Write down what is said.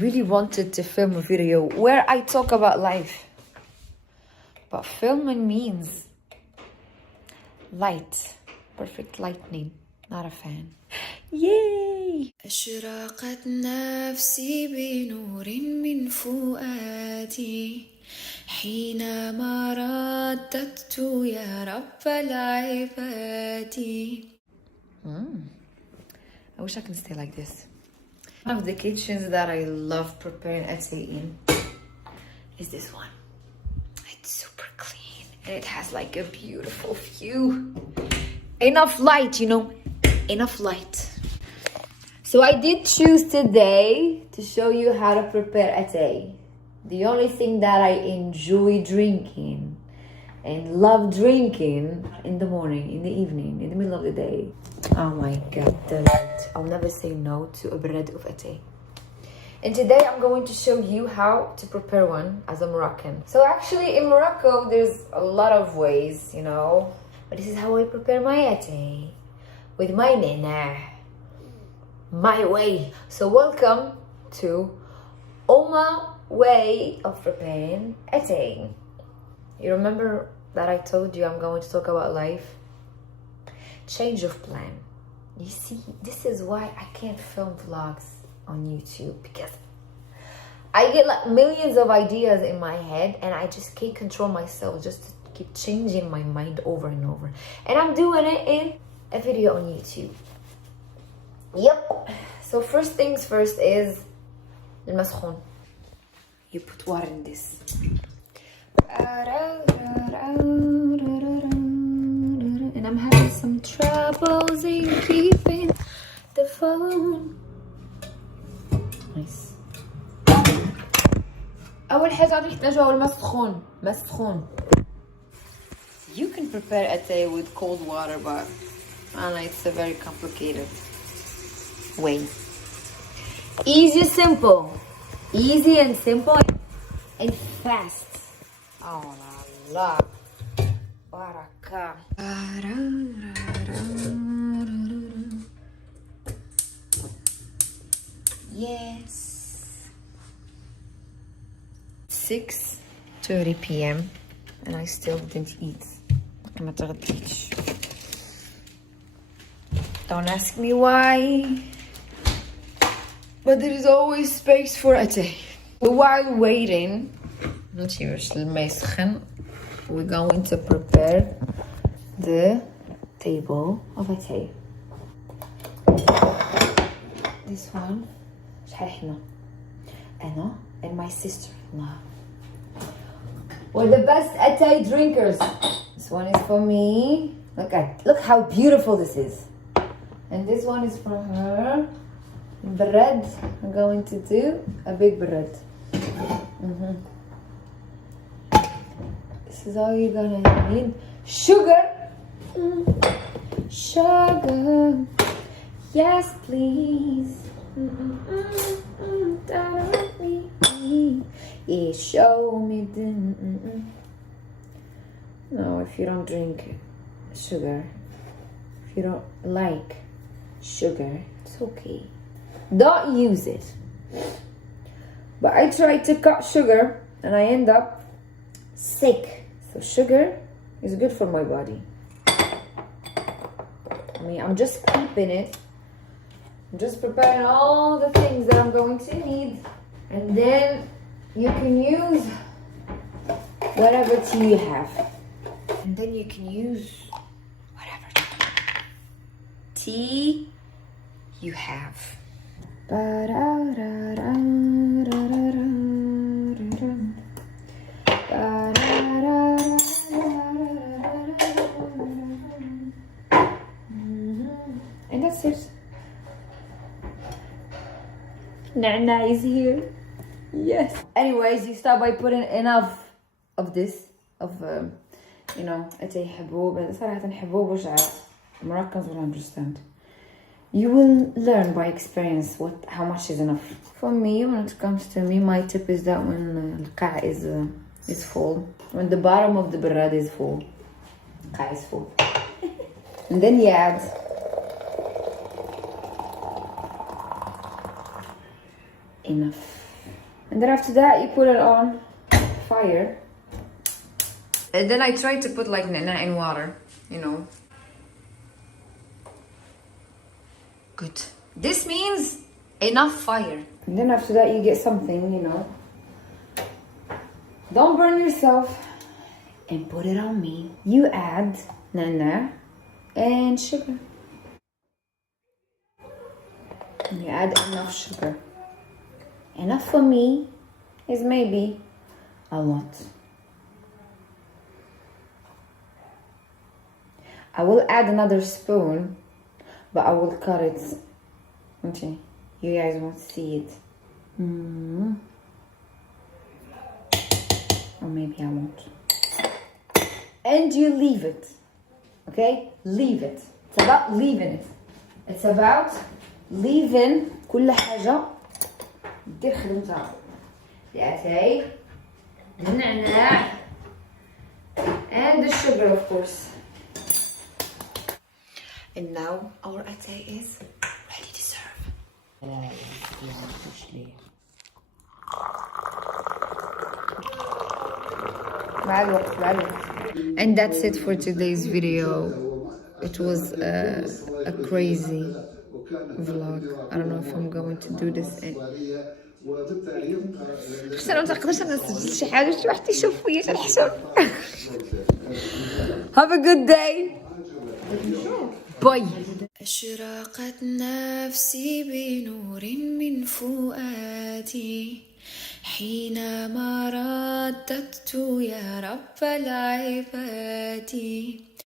really wanted to film a video where I talk about life. But filming means light. Perfect lightning. Not a fan. Yay! أشرقت نفسي بنور من فؤادي حينما رددت يا رب العباد. I wish I can stay like this. One of the kitchens that I love preparing atay in is this one. It's super clean and it has like a beautiful view. Enough light, you know, enough light. So I did choose today to show you how to prepare atay. The only thing that I enjoy drinking and love drinking in the morning, in the evening, in the middle of the day. Oh my god, I'll never say no to a bread of atay. And today I'm going to show you how to prepare one as a Moroccan. So actually in Morocco there's a lot of ways, you know, but this is how I prepare my atay with my nana, my way. So welcome to Oma way of preparing atay. You remember that I told you I'm going to talk about life? Change of plan. You see, this is why I can't film vlogs on YouTube, because I get like millions of ideas in my head and I just can't control myself just to keep changing my mind over and over. And I'm doing it in a video on YouTube. Yep. So first things first is المسخون. You put water in this. And I'm having some troubles in keeping the phone. Nice. أول حاجة نحتاجها هو المسخون. مسخون. You can prepare atay with cold water, but I don't know, it's a very complicated way. Easy, simple. Easy and simple and fast. Oh la la. Baraka. Yes. 6:30 p.m. and I still didn't eat. I'm at the beach. Don't ask me why, but there is always space for atay. While waiting, we're going to prepare the table of atay. This one, Anna and my sister-in-law. We're the best atay drinkers. This one is for me. Look how beautiful this is. And this one is for her. Bread. I'm going to do a big bread. This is all you're gonna need. Sugar. Sugar. Yes, please. Yeah, show me the. No, if you don't drink sugar, if you don't like sugar, it's okay. Don't use it. But I try to cut sugar and I end up sick. So sugar is good for my body. I mean, I'm just keeping it. I'm just preparing all the things that I'm going to need. And then you can use whatever tea you have. And then you can use whatever tea you have. And that's it. Nana is here. Yes. Anyways, you start by putting enough of this, you know, atay حبوب. صراحة حبوب وشعر. Moroccans will understand. You will learn by experience how much is enough. For me, when it comes to me, my tip is that when القاع is full, when the bottom of the bread is full, القاع is full, and then you add enough And then after that, you put it on fire. And then I try to put like nana in water, you know. Good. This means enough fire. And then after that, you get something, you know. Don't burn yourself. And put it on me. You add nana and sugar. And you add enough sugar. Enough for me is maybe a lot. I will add another spoon, but I will cut it. Okay, you guys won't see it. Or maybe I won't. And you leave it. Okay? Leave it. It's about leaving it. It's about leaving كل حاجة دير خدمتها. الأتاي, النعناع, and the sugar, of course. And now our atay is ready to serve. And that's it for today's video. It was a crazy vlog. I don't know if I'm going to do this. بس انا متقدرش نسجل شي حاجه شي واحد يشوف فيا شي الحساب. Have a good day. باي. أشرقت نفسي بنور من فؤادي حينما رددت يا رب العباد